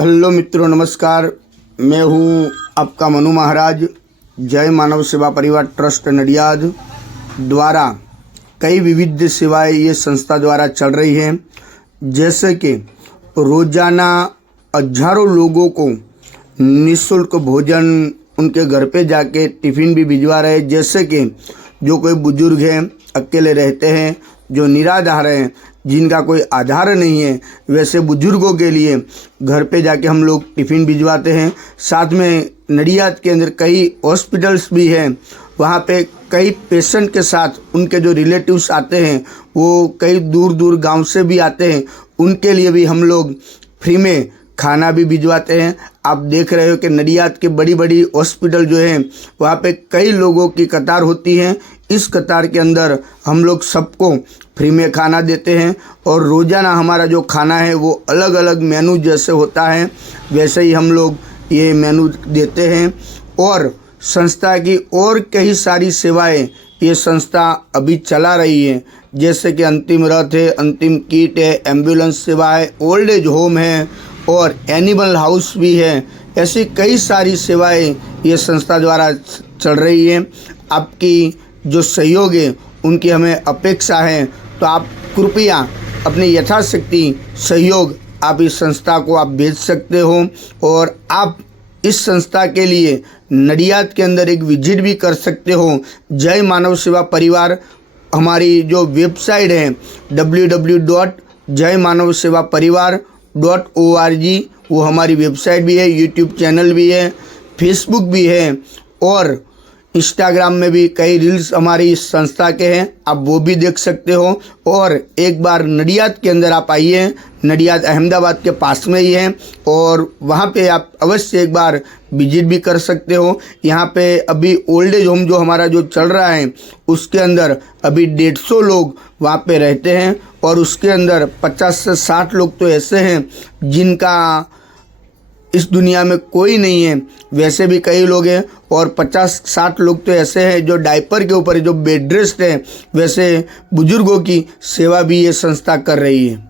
Hello मित्रों, नमस्कार। मैं हूं आपका मनु महाराज। जय मानव सेवा परिवार ट्रस्ट नडियाद द्वारा कई विविध सेवाएं ये संस्था द्वारा चल रही हैं, जैसे कि रोज़ाना हजारों लोगों को निःशुल्क भोजन उनके घर पे जाके टिफ़िन भी भिजवा रहे हैं। जैसे कि जो कोई बुजुर्ग हैं, अकेले रहते हैं, जो निराधार हैं, जिनका कोई आधार नहीं है, वैसे बुजुर्गों के लिए घर पे जाके हम लोग टिफ़िन भिजवाते हैं। साथ में नडियाद के अंदर कई हॉस्पिटल्स भी हैं, वहाँ पे कई पेशेंट के साथ उनके जो रिलेटिव्स आते हैं, वो कई दूर दूर गांव से भी आते हैं, उनके लिए भी हम लोग फ्री में खाना भी भिजवाते हैं। आप देख रहे हो कि नडियाद के बड़ी बड़ी हॉस्पिटल जो है, वहाँ पे कई लोगों की कतार होती है। इस कतार के अंदर हम लोग सबको फ्री में खाना देते हैं और रोज़ाना हमारा जो खाना है वो अलग अलग मेनू जैसे होता है, वैसे ही हम लोग ये मेनू देते हैं। और संस्था की और कई सारी सेवाएं ये संस्था अभी चला रही है, जैसे कि अंतिम रथ है, अंतिम किट है, एम्बुलेंस सेवा है, ओल्ड एज होम है और एनिमल हाउस भी है। ऐसी कई सारी सेवाएं ये संस्था द्वारा चल रही हैं। आपकी जो सहयोग है उनकी हमें अपेक्षा है, तो आप कृपया अपने यथाशक्ति सहयोग आप इस संस्था को आप भेज सकते हो। और आप इस संस्था के लिए नडियाद के अंदर एक विजिट भी कर सकते हो। जय मानव सेवा परिवार हमारी जो वेबसाइट है www.jaymanavsevaparivar.org, वो हमारी वेबसाइट भी है, यूट्यूब चैनल भी है, फेसबुक भी है और इंस्टाग्राम में भी कई रील्स हमारी इस संस्था के हैं, आप वो भी देख सकते हो। और एक बार नडियाद के अंदर आप आइए, नडियाद अहमदाबाद के पास में ही है और वहाँ पे आप अवश्य एक बार विजिट भी कर सकते हो। यहाँ पे अभी ओल्ड एज होम जो हमारा जो चल रहा है, उसके अंदर अभी 150 लोग वहाँ पे रहते हैं और उसके अंदर 50 से 60 लोग तो ऐसे हैं जिनका इस दुनिया में कोई नहीं है, वैसे भी कई लोग हैं। और 50-60 लोग तो ऐसे हैं जो डायपर के ऊपर है, जो बेड रेस्ट है, वैसे बुजुर्गों की सेवा भी ये संस्था कर रही है।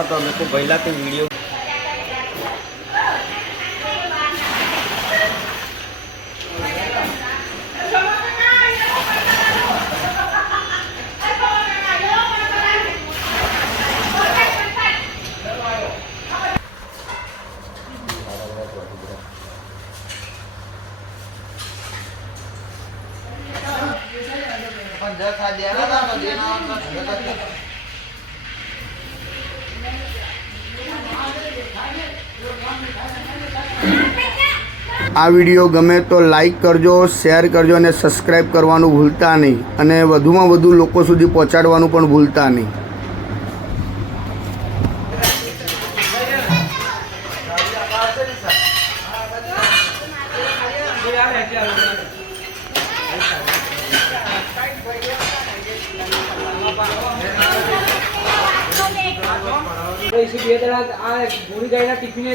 तो हमको पहला तो वीडियो આ વિડીયો ગમે તો લાઈક કરજો, શેર કરજો અને સબસ્ક્રાઈબ કરવાનું ભૂલતા નહીં અને વધુમાં વધુ લોકો સુધી પહોંચાડવાનું પણ ભૂલતા નહીં। टिफिन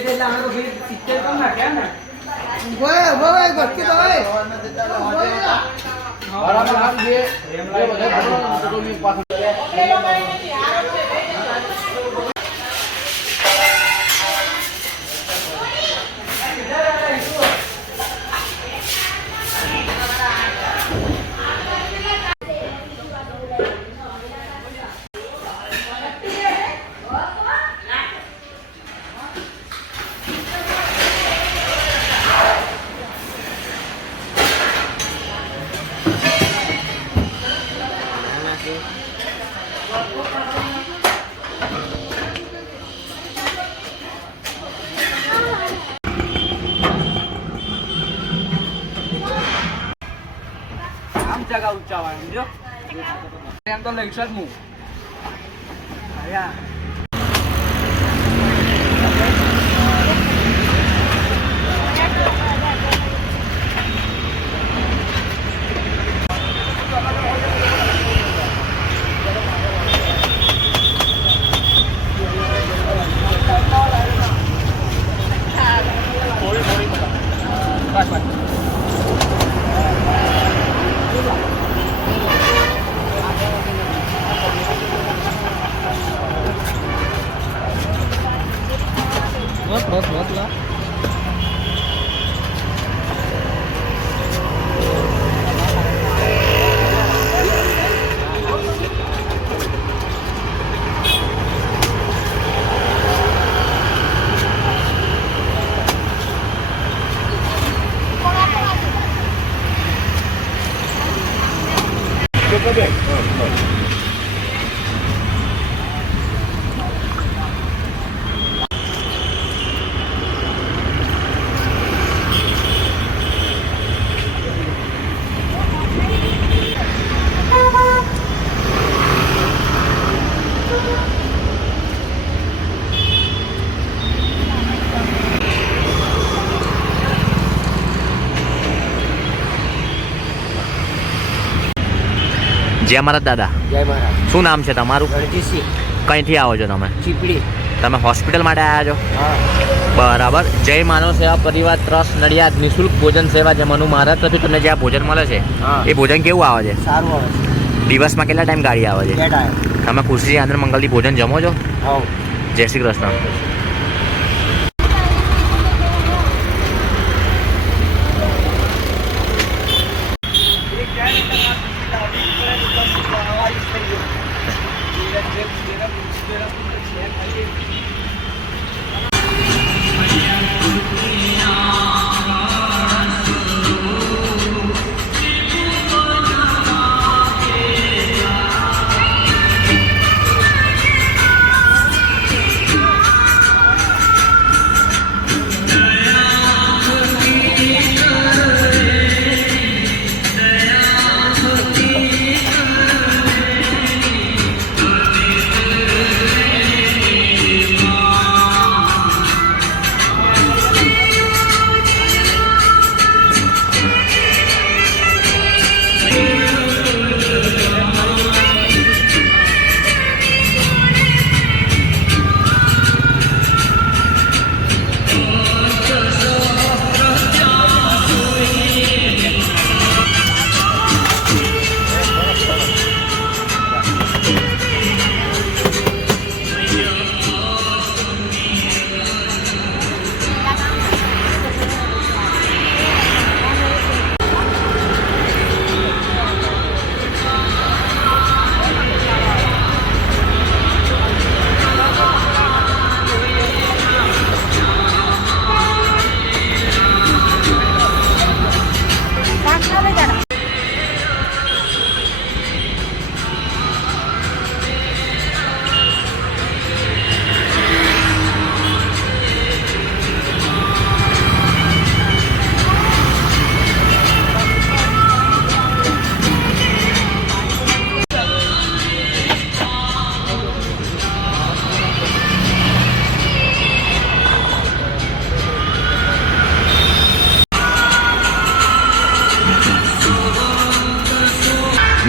जगह ऊंचा हुआ है समझो, हम तो लेक्चर मुंह જય મહારાજ દાદા. જય મહારાજ. શું નામ છે તમારું? રણજીતસિંહ કંઈથી આવો છો તમે? ચીપડી. તમે હોસ્પિટલ માટે આવ્યા છો? હા. બરાબર. જય માનવ સેવા પરિવાર ટ્રસ્ટ નડિયાદ નિઃશુલ્ક ભોજન સેવા જે મનુ મહારાજ તરફથી તમને જે આ ભોજન મળે છે હા. એ ભોજન કેવું આવે છે? સારું આવે છે. દિવસમાં કેટલા ટાઈમ ગાડી આવે છે? બેટ આવે. તમે ખુશી આનંદ મંગલથી ભોજન જમો છો? હા. જય શ્રી કૃષ્ણ.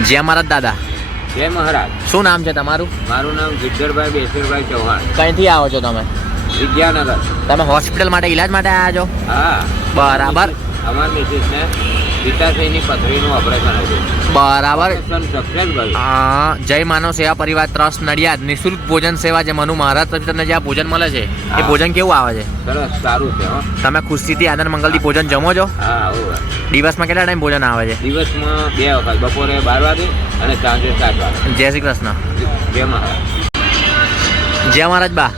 જય મહારાજ દાદા. જય મહારાજ. શું નામ છે તમારું? મારું નામ ગિદ્ધરભાઈ બેસરભાઈ ચૌહાણ. કંઈથી આવો છો તમે? વિદ્યાનગર. તમે હોસ્પિટલ માટે ઈલાજ માટે આવ્યા છો? હા. બરાબર. અમારા મિસિસને પિત્તાશયની પથરીનું ઓપરેશન હતું. બરાબર. ઓપરેશન સક્સેસ ગયું. હા. જય માનવ સેવા પરિવાર ટ્રસ્ટ નડિયાદ નિઃશુલ્ક ભોજન સેવા જે મનુ મહારાજ તરફથી તમને જે આ ભોજન મળે છે એ હા. ભોજન કેવું આવે છે? સરસ સારું છે હો. તમે ખુશીથી આનંદ મંગલથી ભોજન જમો છો? હા હોવે. દિવસમાં કેટલા ટાઈમ ભોજન આવે છે? દિવસમાં 2 વખત, બપોરે 12 વાગે અને સાંજે 7 વાગે. જય શ્રી કૃષ્ણ. જય મહારાજ. જય મહારાજ બા.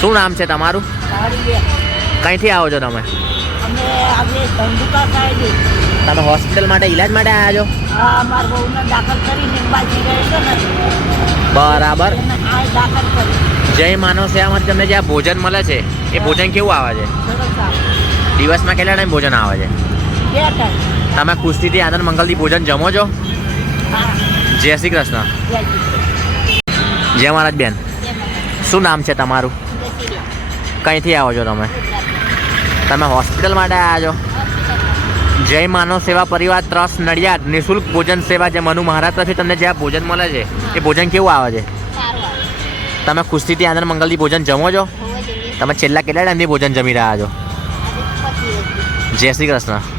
શું નામ છે તમારું? કંઈથી આવો છો તમે? અમે આજે ધંધુકા સાહેબ તમે હોસ્પિટલ માટે ઈલાજ માટે આવ્યા છો? અમારા બહુને દાખલ કરી નિંબાજી ગયો છે ને બરાબર. એને આ દાખલ કરી જય માનવ સેવામાંથી તમને જે આ ભોજન મળે છે એ ભોજન કેવું આવે છે? સરસ આવે. દિવસમાં કેટલા ટાઈમ ભોજન આવે છે? 2 ટાઈમ. તમે ખુશીથી આનંદ મંગલથી ભોજન જમો છો? હા. જય શ્રી કૃષ્ણ. જય શ્રી કૃષ્ણ. જય મહારાજ બેન. જય મહારાજ. શું નામ છે તમારું? જય શ્રી રામ. કંઈથી આવો છો તમે? ગુજરાતી. તમે હોસ્પિટલ માટે આવ્યા છો? હોસ્પિટલમાં. જય માનવ સેવા પરિવાર ટ્રસ્ટ નડિયાદ નિઃશુલ્ક ભોજન સેવા જે મનુ મહારાજ તરફથી તમને જે આ ભોજન મળે છે એ ભોજન કેવું આવે છે? સારું આવે. તમે ખુશીથી આનંદ મંગલથી ભોજન જમો છો? હોવે જઈએ. તમે છેલ્લા કેટલા ટાઈમથી ભોજન જમી રહ્યા છો? આજે 25 વર્ષથી. જય શ્રી કૃષ્ણ.